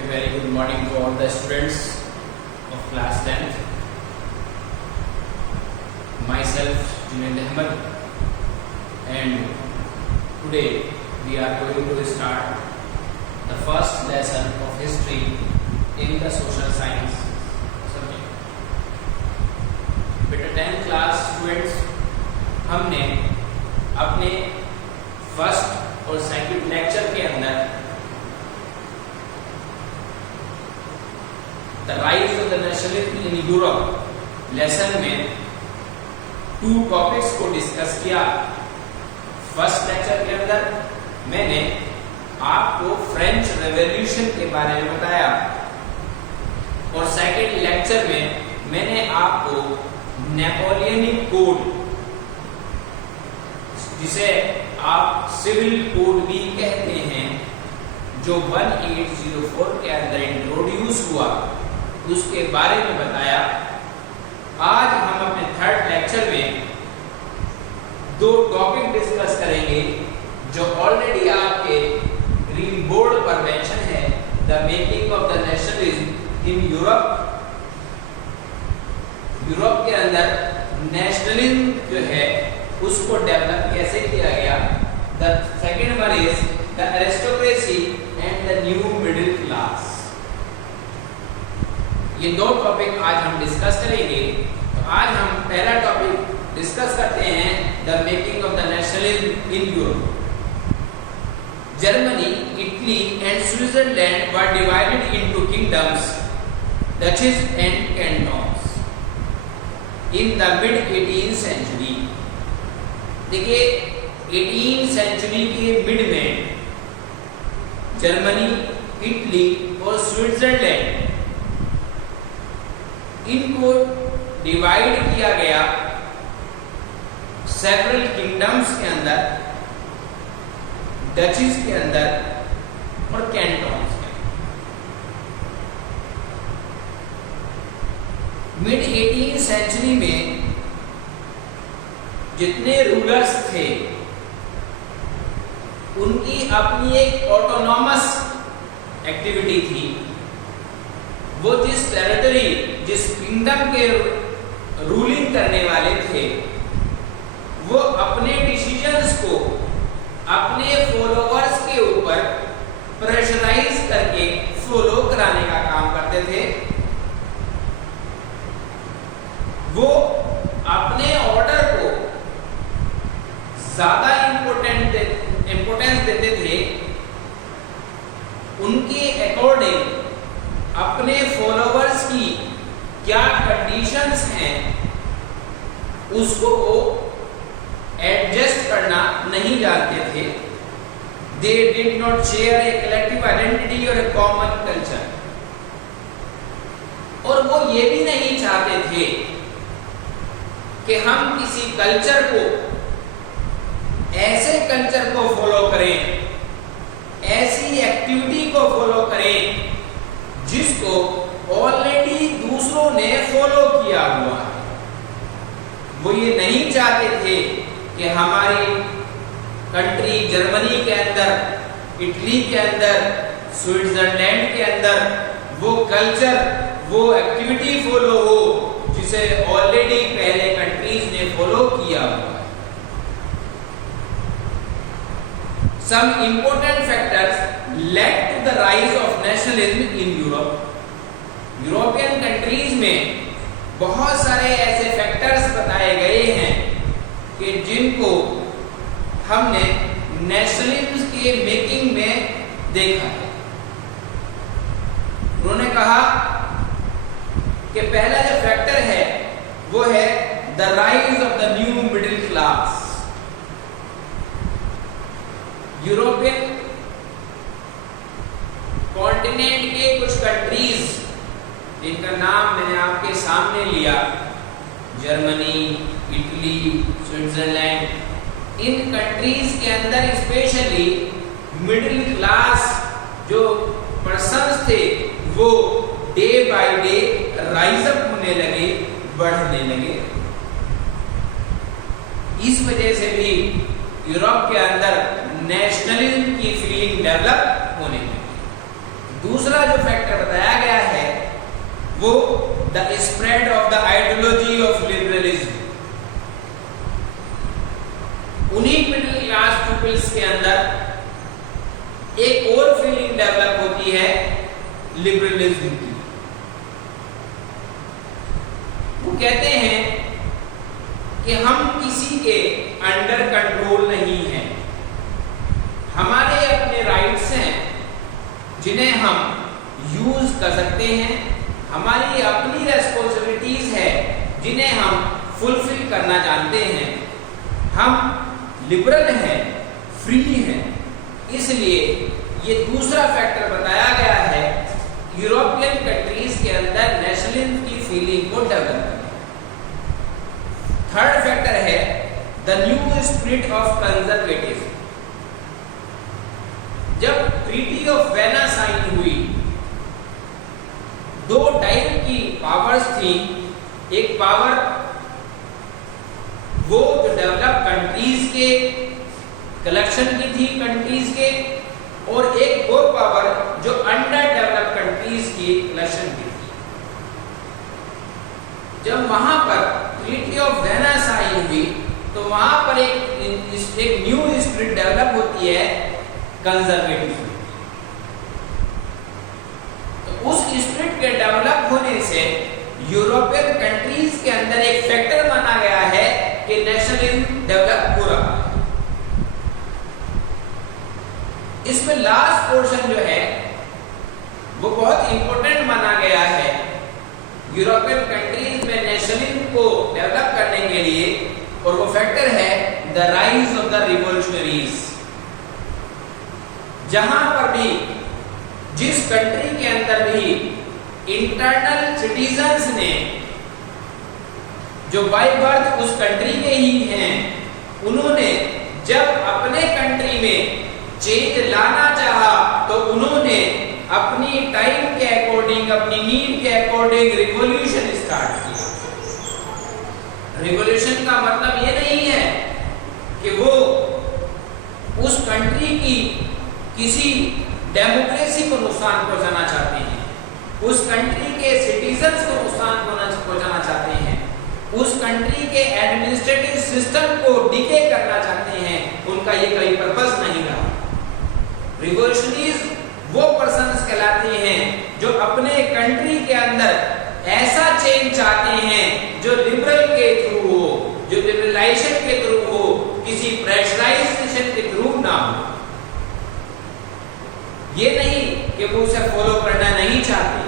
A very good morning to all the students of class 10th. Myself, Junaid Ahmed, and today we are going to start the first lesson of history in the social science subject. बेटा 10th class students, हमने अपने first और second lecture के अंदर the rise of the nationalism in Europe lesson में 2 topics को discuss किया। First lecture के अंदर मैंने आपको फ्रेंच रेवोल्यूशन के बारे में बताया और सेकंड लेक्चर में मैंने आपको नेपोलियनिक कोड, जिसे आप सिविल कोड भी कहते हैं, जो 1804 के अंदर इंट्रोड्यूस हुआ, उसके बारे में बताया। आज हम अपने थर्ड लेक्चर में 2 टॉपिक डिस्कस करेंगे जो ऑलरेडी आपके ग्रीन बोर्ड पर मेंशन है। The making of the nationalism in Europe. Europe के अंदर नेशनलिज्म जो है उसको डेवलप कैसे किया गया। The second one is the aristocracy and the new middle class. ये 2 टॉपिक आज हम डिस्कस करेंगे। तो आज हम पहला टॉपिक डिस्कस करते हैं, the making of the nationalism in Europe. Germany, Italy and Switzerland were divided into kingdoms, duchies and cantons in the mid 18th century. देखिए 18th सेंचुरी के मिड में जर्मनी, इटली और स्विट्जरलैंड, इनको divide किया गया several kingdoms के अंदर, duchess के अंदर और कैंटन्स के अंदर। मिड 18th सेंचुरी में जितने रूलर्स थे उनकी अपनी एक ऑटोनॉमस एक्टिविटी थी। वो जिस टेरिटरी, जिस किंगडम के रूलिंग करने वाले थे, वो अपने डिसीजंस को अपने फॉलोअर्स के ऊपर प्रेशराइज करके फॉलो कराने का काम करते थे। वो अपने ऑर्डर को ज्यादा इंपोर्टेंस देते थे, उनके अकॉर्डिंग अपने फॉलोअर्स की क्या कंडीशंस हैं उसको वो एडजस्ट करना नहीं जानते थे। They did not share a collective identity और ए कॉमन कल्चर। और वो ये भी नहीं चाहते थे कि हम किसी कल्चर को, ऐसे कल्चर को फॉलो करें, ऐसी एक्टिविटी को फॉलो करें जिसको ऑलरेडी दूसरों ने फॉलो किया हुआ है। वो ये नहीं चाहते थे कि हमारी कंट्री जर्मनी के अंदर, इटली के अंदर, स्विट्जरलैंड के अंदर वो कल्चर, वो एक्टिविटी फॉलो हो जिसे ऑलरेडी पहले कंट्रीज ने फॉलो किया हुआ है। Some important factors led to the rise of nationalism in Europe. European countries में बहुत सारे ऐसे फैक्टर्स बताए गए हैं कि जिनको हमने नेशनलिज्म के मेकिंग में देखा है। उन्होंने कहा कि पहला जो फैक्टर है वो है the rise of the new middle class. European continent के कुछ कंट्रीज जिनका नाम मैंने आपके सामने लिया, जर्मनी, इटली, स्विट्जरलैंड, इन कंट्रीज के अंदर स्पेशली मिडिल क्लास जो पर्सन्स थे वो day by day rise up होने लगे, बढ़ने लगे। इस वजह से भी यूरोप के अंदर नेशनलिज्म की फीलिंग डेवलप होने लगी। दूसरा जो फैक्टर बताया गया है वो the spread of the ideology of liberalism. उन्हीं मिडिल क्लास पीपल्स के अंदर एक और फीलिंग डेवलप होती है लिबरलिज्म की। वो कहते हैं कि हम किसी के अंडर कंट्रोल नहीं हैं, हमारे अपने राइट्स हैं जिन्हें हम यूज कर सकते हैं, हमारी अपनी रेस्पॉन्सिबिलिटीज है जिन्हें हम फुलफिल करना जानते हैं। हम लिबरल हैं, फ्री हैं। इसलिए ये दूसरा फैक्टर बताया गया है यूरोपियन कंट्रीज के अंदर नेशनलिज्म की फीलिंग को डेवलप करना। थर्ड फैक्टर है the new spirit of conservative. जब ट्रीटी ऑफ वेना साइन हुई, दो टाइप की पावर्स थी। एक पावर वो जो डेवलप कंट्रीज के कलेक्शन की थी कंट्रीज के, और एक वो पावर जो अंडर डेवलप कंट्रीज की कलेक्शन की थी। जब वहां पर ट्रीटी ऑफ वेना साइन हुई तो वहां पर एक न्यू स्पिरिट डेवलप होती है कंजर्वेटिव। तो उस स्पिरिट के डेवलप होने से यूरोपियन कंट्रीज के अंदर एक फैक्टर माना गया है कि नेशनलिज्म डेवलप हो रहा है। इसमें लास्ट पोर्शन जो है वो बहुत इंपॉर्टेंट माना गया है यूरोपियन कंट्रीज में नेशनलिज्म को डेवलप करने के लिए, और वो फैक्टर है the rise of the revolutionaries. जहां पर भी, जिस कंट्री के अंदर भी इंटरनल सिटीजन्स ने जो बाय बर्थ उस कंट्री के ही हैं, उन्होंने जब अपने कंट्री में चेंज लाना चाहा तो उन्होंने अपनी टाइम के अकॉर्डिंग, अपनी नीड के अकॉर्डिंग रिवॉल्यूशन स्टार्ट किया। रिवॉल्यूशन का मतलब ये नहीं है कि वो उस कंट्री की किसी डेमोक्रेसी को नुकसान पहुंचाना चाहते हैं, उस कंट्री के सिटीजन्स को नुकसान पहुंचाना चाहते हैं, उस कंट्री के एडमिनिस्ट्रेटिव सिस्टम को डिके करना चाहते हैं। उनका ये कोई पर्पस नहीं रहा। रिवॉल्यूशनरीज वो पर्सन्स कहलाते हैं जो अपने कंट्री के अंदर ऐसा चेंज चाहते हैं जो लिबरल के थ्रू हो, जो लिबरलाइजेशन के थ्रू हो, किसी प्रेशराइजेशन के थ्रू ना हो। ये नहीं कि वो उसे फॉलो करना नहीं चाहते,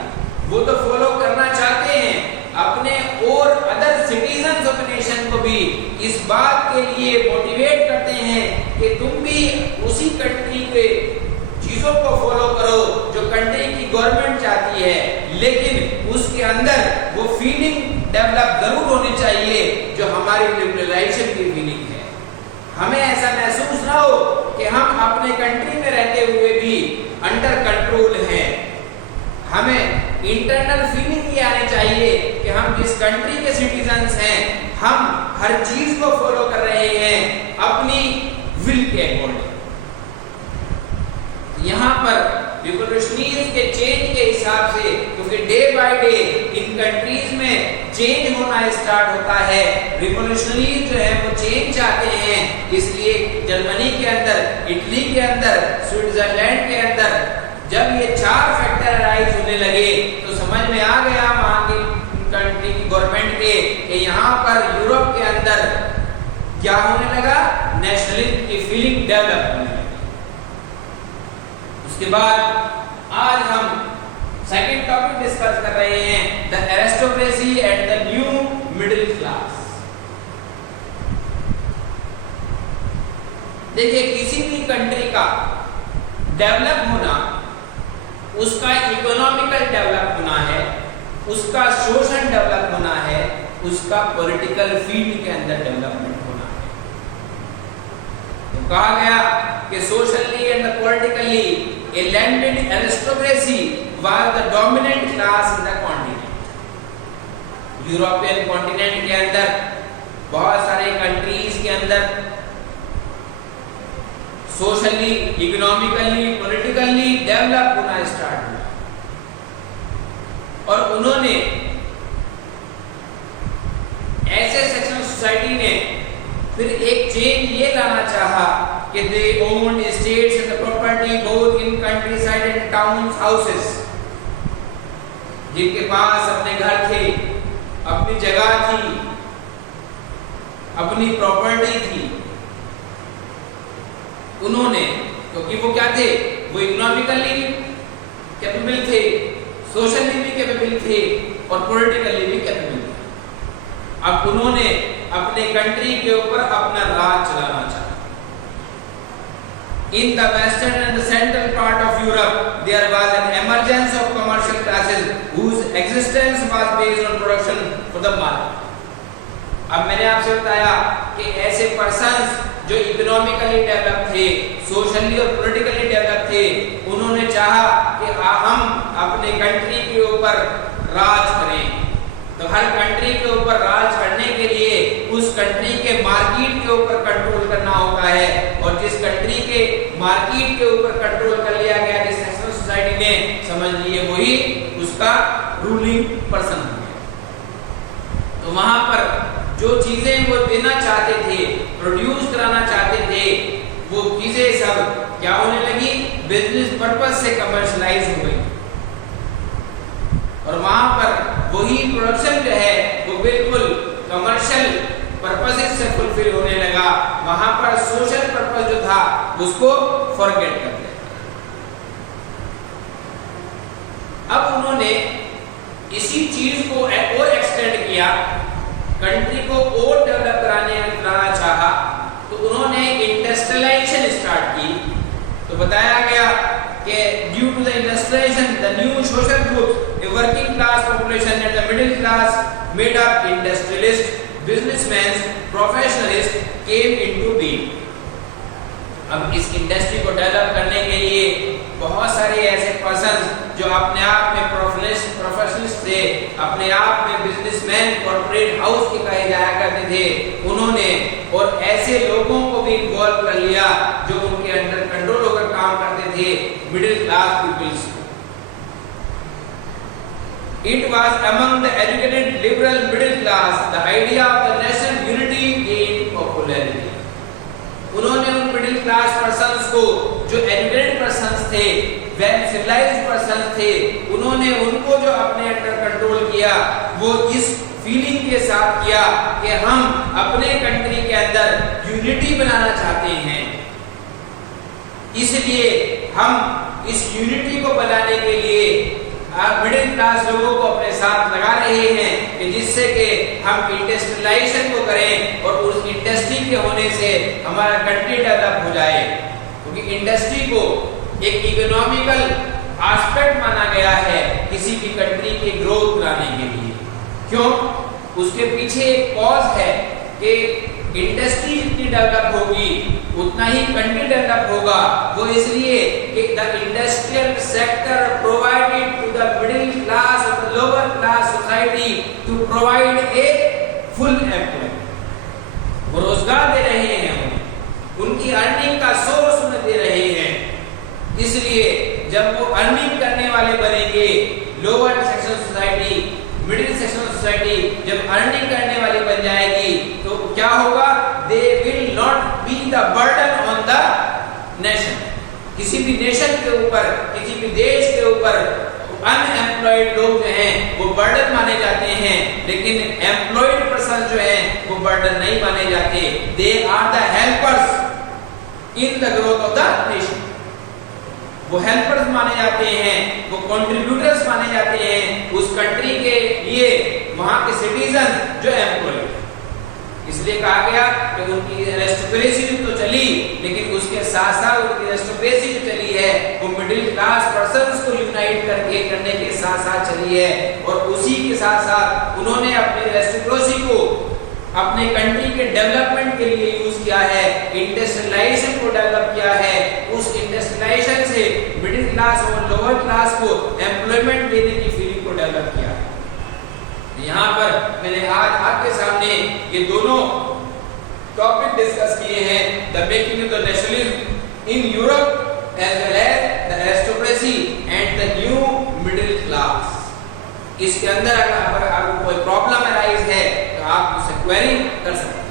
वो तो फॉलो करना चाहते हैं। अपने और अदर सिटीजन्स ऑफ नेशन को भी इस बात के लिए मोटिवेट करते हैं कि तुम भी उसी कंट्री के चीजों को फॉलो करो जो कंट्री की गवर्नमेंट चाहती है, लेकिन उसके अंदर वो फीलिंग डेवलप जरूर होनी चाहिए जो हमारी लिबरलाइजेशन की फीलिंग है। हमें ऐसा महसूस ना हो कि हम अपने कंट्री में रहते हुए भी अंडर कंट्रोल हैं। हमें इंटरनल फीलिंग ये आनी चाहिए कि हम जिस कंट्री के सिटीजन्स हैं, हम हर चीज को फॉलो कर रहे हैं अपनी विल के अकॉर्डिंग। यहाँ पर रिवॉल्यूशनरीज के चेंज के हिसाब से, क्योंकि day by day in countries में चेंज होना स्टार्ट होता है, रिवॉल्यूशनरीज जो है वो चेंज चाहते हैं। इसलिए जर्मनी के अंदर, इटली के अंदर, स्विट्जरलैंड के अंदर जब ये चार फैक्टर राइज होने लगे तो समझ में आ गया वहां की कंट्री की गवर्नमेंट के कि यहाँ पर यूरोप के अंदर क्या होने लगा, नेशनलिज्म की फीलिंग डेवलप होने लगी। उसके बाद आज हम सेकंड टॉपिक डिस्कस कर रहे हैं, the aristocracy and the new middle class. देखिए, किसी भी कंट्री का डेवलप होना, उसका इकोनॉमिकल डेवलप होना है, उसका सोशल डेवलप होना है, उसका पॉलिटिकल फील्ड के अंदर डेवलपमेंट होना है। तो कहा गया कि socially and politically A landed aristocracy was the dominant class in the continent. European continent के अंदर बहुत सारे कंट्रीज के अंदर सोशली, इकोनॉमिकली, पॉलिटिकली डेवलप होना स्टार्ट हुआ। और उन्होंने ऐसे सेक्शन सोसाइटी ने फिर एक चेंज ये लाना चाहा कि they owned estates and property both in countryside and towns houses, जिनके पास अपने घर थे, अपनी जगह थी, अपनी प्रॉपर्टी थी, उन्होंने, क्योंकि वो क्या थे, वो इकोनॉमिकली कैपेबल थे, सोशली भी कैपेबल थे और पॉलिटिकली भी कैपेबल थे। अब उन्होंने अपने कंट्री के ऊपर अपना राज चलाना चाहा। In the western and the central part of Europe, there was an emergence of commercial classes whose existence was based on production for the market. अब मैंने आपसे बताया कि ऐसे पर्सन्स जो इकोनॉमिकली डेवलप थे, सोशली और पॉलिटिकली डेवलप थे, उन्होंने चाहा कि हम अपने कंट्री के ऊपर राज करें। तो हर कंट्री के ऊपर राज करने के लिए उस कंट्री के मार्केट के ऊपर कंट्रोल करना होता है, और जिस कंट्री के मार्केट के ऊपर कंट्रोल कर लिया गया, जिस सेक्शन सोसाइटी ने, समझ लिए वही उसका रूलिंग पर्सन है। तो वहां पर जो चीजें वो देना चाहते थे, प्रोड्यूस कराना चाहते थे, वो चीजें सब क्या होने लगी, बिजनेस पर्पस से कमर्शलाइज हो गई, और वहां पर वही प्रोडक्शन जो है वो बिल्कुल कमर्शियल पर्पसेस से फुलफिल होने लगा। वहां पर सोशल पर्पस जो था उसको फॉरगेट कर दिया। अब उन्होंने इसी चीज को और एक्सटेंड किया, कंट्री को और डेवलप कराना चाहा, तो उन्होंने इंडस्ट्रियलाइजेशन स्टार्ट की। तो बताया गया कि due to the industrialization the new social groups, a working class population and the middle class made up industrialists, businessmen, professionals came into being. अब इस इंडस्ट्री को डेवलप करने के लिए बहुत सारे ऐसे पर्सन जो अपने आप में प्रोफेशनलिस्ट थे, अपने आप में बिजनेसमैन, कॉर्पोरेट हाउस के कहे जाया करते थे, उन्होंने और ऐसे लोगों को भी इन्वॉल्व कर लिया जो उनके अंडर कंट्रोल होकर काम करते थे, middle class peoples. It was among the educated liberal middle class the idea of the national unity gained popularity. उन्होंने उन मिडिल क्लास पर्सन्स को, जो एजुकेटेड पर्सन्स थे, वेल सिविलाइज्ड पर्सन्स थे, उन्होंने उनको जो अपने अंडर कंट्रोल किया, वो इस फीलिंग के साथ किया कि हम अपने कंट्री के अंदर यूनिटी बनाना चाहते हैं, इसलिए हम इस यूनिटी को बनाने के लिए मिडिल क्लास लोगों को अपने साथ लगा रहे हैं कि जिससे कि हम इंडस्ट्रियलाइजेशन को करें और उस इंडस्ट्री के होने से हमारा कंट्री डेवलप हो जाए, क्योंकि इंडस्ट्री को एक इकोनॉमिकल एस्पेक्ट माना गया है किसी भी कंट्री की ग्रोथ कराने के लिए। क्यों? उसके पीछे एक कॉज है कि इंडस्ट्री जितनी डेवलप होगी उतना ही कंट्री डेवलप होगा। वो इसलिए कि the industrial sector provided to the middle class और the lower class society to provide a full employment. वो रोजगार दे रहे हैं, उनकी अर्निंग का सोर्स उन्हें दे रहे हैं, इसलिए जब वो अर्निंग करने वाले बनेंगे, lower section society, middle section society जब अर्निंग करने वाली बन जाएगी तो क्या होगा? They will not be the burden on the nation. किसी भी नेशन के ऊपर, किसी भी देश के ऊपर अनएम्प्लॉयड लोग जो हैं वो बर्डन माने जाते हैं, लेकिन एम्प्लॉयड पर्सन जो हैं वो बर्डन नहीं माने जाते। They are the helpers in the growth of the nation. वो हेल्पर्स माने जाते हैं, वो कंट्रीब्यूटर्स माने जाते हैं उस कंट्री के लिए, वहां के सिटीजन जो एम्प्लॉयड। इसलिए कहा गया कि उनकी एरिस्टोक्रेसी तो चली, लेकिन उसके साथ साथ उनकी एरिस्टोक्रेसी जो चली है वो मिडिल क्लास पर्सन्स को यूनाइट करने के साथ साथ चली है, और उसी के साथ साथ उन्होंने अपने एरिस्टोक्रेसी को अपने कंट्री के डेवलपमेंट के लिए यूज किया है, इंडस्ट्रियलाइजेशन को डेवलप किया है। उस इंडस्ट्रियलाइजेशन से मिडिल क्लास और लोअर क्लास को एम्प्लॉयमेंट देने की फीलिंग को डेवलप किया। यहाँ पर मैंने आज आपके सामने ये दोनों टॉपिक डिस्कस किए हैं, the making of the nationalism in Europe as well as the aristocracy and the new middle class. इसके अंदर अगर आपको कोई प्रॉब्लम अराइज है तो आप मुझसे क्वेरी कर सकते हैं।